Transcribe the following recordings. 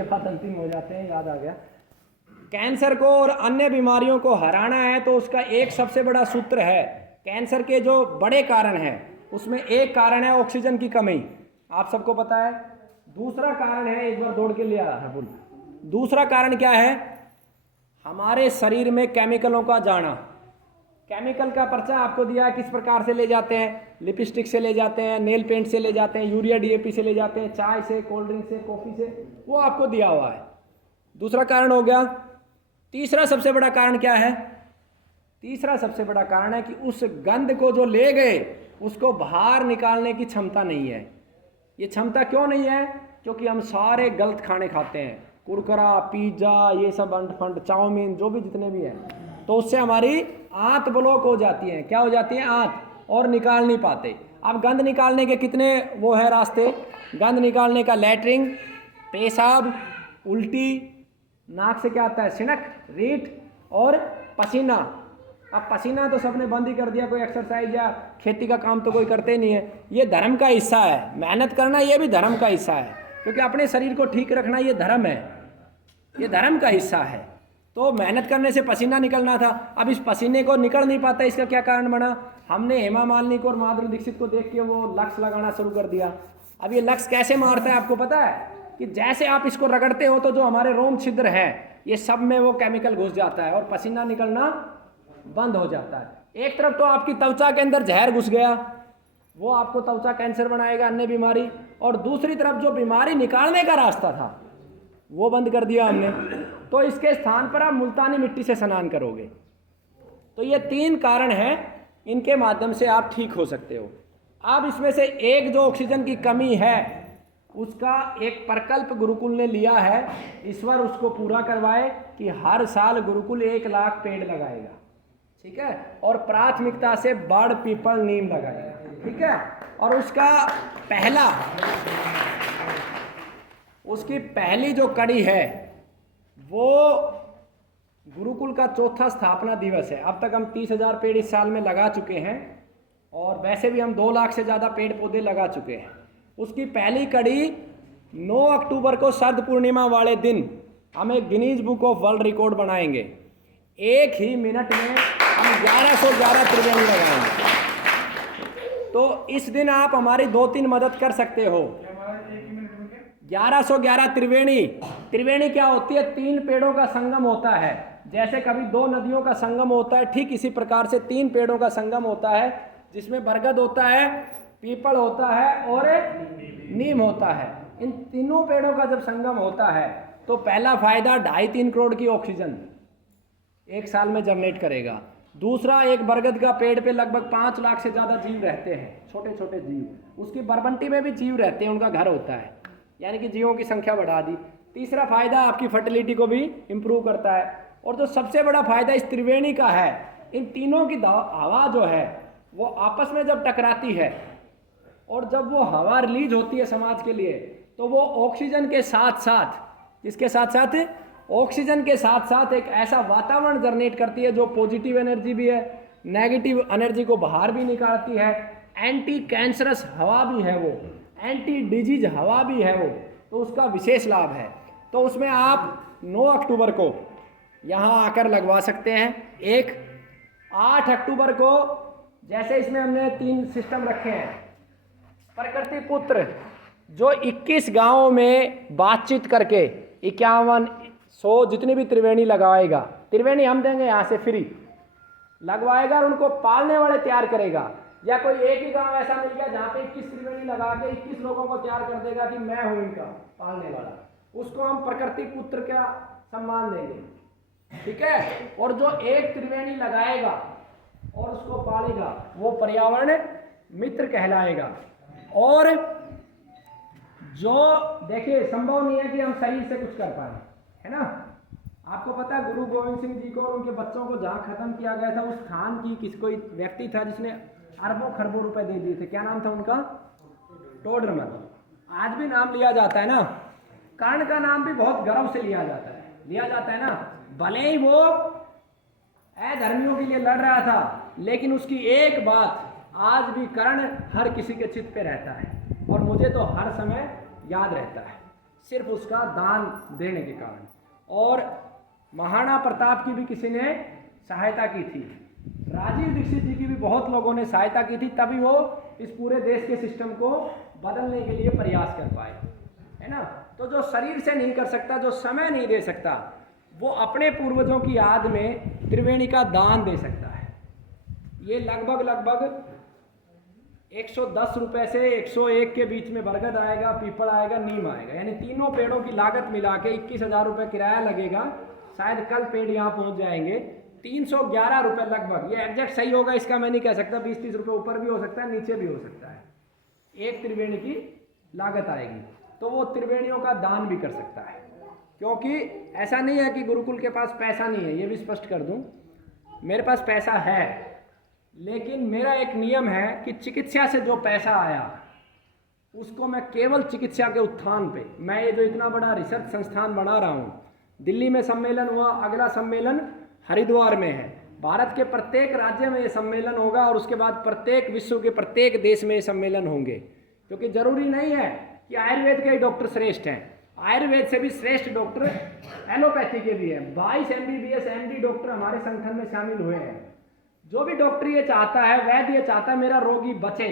के बाद अंतिम हो जाते हैं, याद आ गया। कैंसर को और अन्य बीमारियों को हराना है तो उसका एक सबसे बड़ा सूत्र है, कैंसर के जो बड़े कारण हैं उसमें एक कारण है ऑक्सीजन की कमी, आप सबको पता है। दूसरा कारण है, एक बार दौड़ के लिया है बोल, दूसरा कारण क्या है, हमारे शरीर में केमिकलों का जाना। केमिकल का पर्चा आपको दिया है, किस प्रकार से ले जाते हैं, लिपस्टिक से ले जाते हैं, नेल पेंट से ले जाते हैं, यूरिया डीएपी से ले जाते हैं, चाय से, कोल्ड ड्रिंक से, कॉफ़ी से, वो आपको दिया हुआ है। दूसरा कारण हो गया। तीसरा सबसे बड़ा कारण क्या है, तीसरा सबसे बड़ा कारण है कि उस गंध को जो ले गए उसको बाहर निकालने की क्षमता नहीं है। ये क्षमता क्यों नहीं है, क्योंकि हम सारे गलत खाने खाते हैं, कुरकुरा, पिज्ज़ा, ये सब अंट फंट, चाउमीन, जो भी जितने भी हैं, तो उससे हमारी आंत ब्लॉक हो जाती है। क्या हो जाती है, आंत, और निकाल नहीं पाते। अब गंध निकालने के कितने वो है रास्ते, गंध निकालने का लैट्रिन, पेशाब, उल्टी, नाक से क्या आता है, सिनक, रीठ और पसीना। अब पसीना तो सबने बंद ही कर दिया, कोई एक्सरसाइज या खेती का काम तो कोई करते नहीं है। ये धर्म का हिस्सा है, मेहनत करना ये भी धर्म का हिस्सा है, क्योंकि अपने शरीर को ठीक रखना ये धर्म है, ये धर्म का हिस्सा है। तो मेहनत करने से पसीना निकलना था, अब इस पसीने को निकल नहीं पाता, इसका क्या कारण बना, हमने हेमा मालिनी को और माधुरी दीक्षित को देख के वो लक्स लगाना शुरू कर दिया। अब ये लक्स कैसे मारता है आपको पता है, कि जैसे आप इसको रगड़ते हो तो जो हमारे रोम छिद्र हैं ये सब में वो केमिकल घुस जाता है और पसीना निकलना बंद हो जाता है। एक तरफ तो आपकी त्वचा के अंदर जहर घुस गया, वो आपको त्वचा कैंसर बनाएगा, अन्य बीमारी, और दूसरी तरफ जो बीमारी निकालने का रास्ता था वो बंद कर दिया हमने। तो इसके स्थान पर आप मुल्तानी मिट्टी से स्नान करोगे। तो ये 3 कारण हैं, इनके माध्यम से आप ठीक हो सकते हो। अब इसमें से एक जो ऑक्सीजन की कमी है उसका एक प्रकल्प गुरुकुल ने लिया है, ईश्वर उसको पूरा करवाए कि हर साल गुरुकुल 1 लाख पेड़ लगाएगा, ठीक है, और प्राथमिकता से बड़, पीपल, नीम लगाएगा, ठीक है। और उसकी पहली जो कड़ी है वो गुरुकुल का 4था स्थापना दिवस है। अब तक हम 30,000 पेड़ इस साल में लगा चुके हैं और वैसे भी हम 2 लाख से ज़्यादा पेड़ पौधे लगा चुके हैं। उसकी पहली कड़ी 9 अक्टूबर को शरद पूर्णिमा वाले दिन हम एक Guinness book of world record बनाएंगे। 1 ही मिनट में हम 1111 त्रिवेणी लगाएंगे। तो इस दिन आप हमारी 2-3 मदद कर सकते हो। 1111 त्रिवेणी, त्रिवेणी क्या होती है, 3 पेड़ों का संगम होता है। जैसे कभी 2 नदियों का संगम होता है, ठीक इसी प्रकार से 3 पेड़ों का संगम होता है, जिसमें बरगद होता है, पीपल होता है और नीम होता है। इन तीनों पेड़ों का जब संगम होता है तो पहला फायदा 2.5-3 करोड़ की ऑक्सीजन 1 साल में जनरेट करेगा। दूसरा, एक बरगद का पेड़ पे लगभग 5 लाख से ज़्यादा जीव रहते हैं, छोटे छोटे जीव, उसकी बरबंटी में भी जीव रहते हैं, उनका घर होता है, यानी कि जीवों की संख्या बढ़ा दी। तीसरा फायदा आपकी फर्टिलिटी को भी इम्प्रूव करता है। और जो सबसे बड़ा फायदा इस त्रिवेणी का है, इन तीनों की हवा जो है वो आपस में जब टकराती है और जब वो हवा रिलीज होती है समाज के लिए, तो वो ऑक्सीजन के साथ साथ, किसके साथ साथ, ऑक्सीजन के साथ साथ एक ऐसा वातावरण जनरेट करती है जो पॉजिटिव एनर्जी भी है, नेगेटिव एनर्जी को बाहर भी निकालती है, एंटी कैंसरस हवा भी है वो, एंटी डिजीज हवा भी है वो, तो उसका विशेष लाभ है। तो उसमें आप 9 अक्टूबर को यहाँ आकर लगवा सकते हैं। 8 अक्टूबर को, जैसे इसमें हमने 3 सिस्टम रखे हैं, प्रकृति पुत्र जो 21 गांवों में बातचीत करके 51-100 जितनी भी त्रिवेणी लगाएगा, त्रिवेणी हम देंगे यहाँ से फ्री, लगवाएगा और उनको पालने वाले तैयार करेगा। या कोई एक ही गांव ऐसा मिल गया जहाँ पे 21 त्रिवेणी लगा के 21 लोगों को तैयार कर देगा कि मैं हूँ इनका पालने वाला, उसको हम प्रकृति पुत्र का सम्मान देंगे, ठीक है। और जो एक त्रिवेणी लगाएगा और उसको पालेगा वो पर्यावरण मित्र कहलाएगा। और जो देखिए, संभव नहीं है कि हम शरीर से कुछ कर पाए, है ना। आपको पता है गुरु गोविंद सिंह जी को और उनके बच्चों को जहाँ खत्म किया गया था, उस खान की कोई व्यक्ति था जिसने अरबों खरबों रुपए दे दिए थे, क्या नाम था उनका, टोडरमल। आज भी नाम लिया जाता है ना, कर्ण का नाम भी बहुत गर्व से लिया जाता है ना। भले ही वो अधर्मियों के लिए लड़ रहा था, लेकिन उसकी एक बात आज भी कर्ण हर किसी के चित्त पे रहता है और मुझे तो हर समय याद रहता है। सिर्फ उसका दान देने के कारण। और महाराणा प्रताप की भी किसी ने सहायता की थी, राजीव दीक्षित जी की भी बहुत लोगों ने सहायता की थी, तभी वो इस पूरे देश के सिस्टम को बदलने के लिए प्रयास कर पाए, है ना। तो जो शरीर से नहीं कर सकता, जो समय नहीं दे सकता, वो अपने पूर्वजों की याद में त्रिवेणी का दान दे सकता है। ये लगभग 110 रुपये से 101 के बीच में बरगद आएगा, पीपल आएगा, नीम आएगा, यानी तीनों पेड़ों की लागत मिला के 21,000 रुपये किराया लगेगा। शायद कल पेड़ यहाँ पहुँच जाएंगे। 311 रुपये लगभग, ये एग्जैक्ट सही होगा इसका मैं नहीं कह सकता, 20-30 रुपये ऊपर भी हो सकता है, नीचे भी हो सकता है, एक त्रिवेणी की लागत आएगी। तो वो त्रिवेणियों का दान भी कर सकता है, क्योंकि ऐसा नहीं है कि गुरुकुल के पास पैसा नहीं है। ये भी स्पष्ट कर दूं, मेरे पास पैसा है, लेकिन मेरा एक नियम है कि चिकित्सा से जो पैसा आया उसको मैं केवल चिकित्सा के उत्थान पे, मैं ये जो इतना बड़ा रिसर्च संस्थान बना रहा हूँ, दिल्ली में सम्मेलन हुआ, अगला सम्मेलन हरिद्वार में है, भारत के प्रत्येक राज्य में ये सम्मेलन होगा और उसके बाद प्रत्येक विश्व के प्रत्येक देश में ये सम्मेलन होंगे। क्योंकि जरूरी नहीं है कि आयुर्वेद के ही डॉक्टर श्रेष्ठ हैं, आयुर्वेद से भी श्रेष्ठ डॉक्टर एलोपैथी के भी हैं। 22 MBBS MD डॉक्टर हमारे संगठन में शामिल हुए हैं। जो भी डॉक्टर ये चाहता है, वैद्य ये चाहता है मेरा रोगी बचे,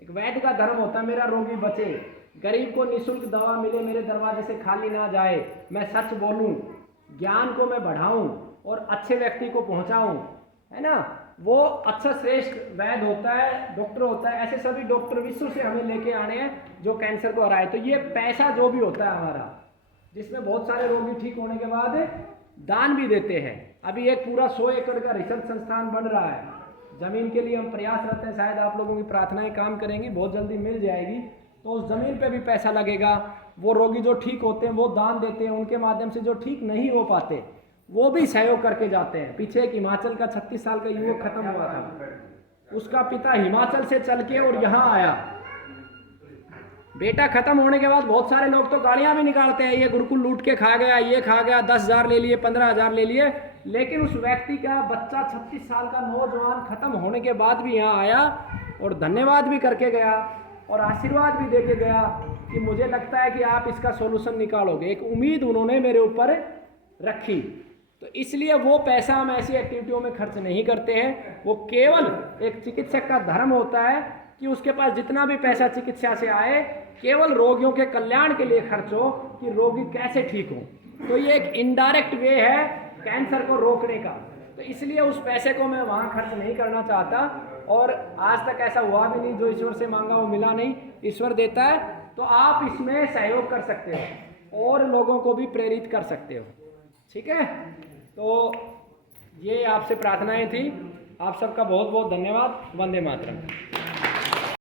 एक वैद्य का धर्म होता है मेरा रोगी बचे, गरीब को निःशुल्क दवा मिले, मेरे दरवाजे से खाली ना जाए, मैं सच बोलूं, ज्ञान को मैं बढ़ाऊं और अच्छे व्यक्ति को पहुंचाऊं, है ना, वो अच्छा श्रेष्ठ वैद्य होता है, डॉक्टर होता है। ऐसे सभी डॉक्टर विश्व से हमें लेके आने हैं जो कैंसर को हराए। तो ये पैसा जो भी होता है हमारा, जिसमें बहुत सारे रोगी ठीक होने के बाद दान भी देते हैं। अभी एक पूरा 100 एकड़ का रिसर्च संस्थान बन रहा है, जमीन के लिए हम प्रयासरत हैं, शायद आप लोगों की प्रार्थनाएं काम करेंगी, बहुत जल्दी मिल जाएगी। तो उस जमीन पे भी पैसा लगेगा। वो रोगी जो ठीक होते हैं वो दान देते हैं, उनके माध्यम से जो ठीक नहीं हो पाते वो भी सहयोग करके जाते हैं। पीछे एक हिमाचल का 36 साल का युवक खत्म हुआ था, उसका पिता हिमाचल से चल के और यहाँ आया, बेटा खत्म होने के बाद बहुत सारे लोग तो गाड़ियां भी निकालते हैं, ये गुरुकुल लूट के खा गया, ये खा गया, 10,000 ले लिए, 15,000 ले लिए, लेकिन उस व्यक्ति का बच्चा 36 साल का नौजवान खत्म होने के बाद भी यहाँ आया और धन्यवाद भी करके गया और आशीर्वाद भी दे के गया कि मुझे लगता है कि आप इसका सोल्यूशन निकालोगे। एक उम्मीद उन्होंने मेरे ऊपर रखी। तो इसलिए वो पैसा हम ऐसी एक्टिविटियों में खर्च नहीं करते हैं। वो केवल एक चिकित्सक का धर्म होता है कि उसके पास जितना भी पैसा चिकित्सा से आए केवल रोगियों के कल्याण के लिए खर्च हो, कि रोगी कैसे ठीक हो। तो ये एक इनडायरेक्ट वे है कैंसर को रोकने का। तो इसलिए उस पैसे को मैं वहाँ खर्च नहीं करना चाहता और आज तक ऐसा हुआ भी नहीं। जो ईश्वर से मांगा वो मिला नहीं, ईश्वर देता है। तो आप इसमें सहयोग कर सकते हो और लोगों को भी प्रेरित कर सकते हो, ठीक है। तो ये आपसे प्रार्थनाएं थी। आप सबका बहुत बहुत धन्यवाद। वंदे मातरम।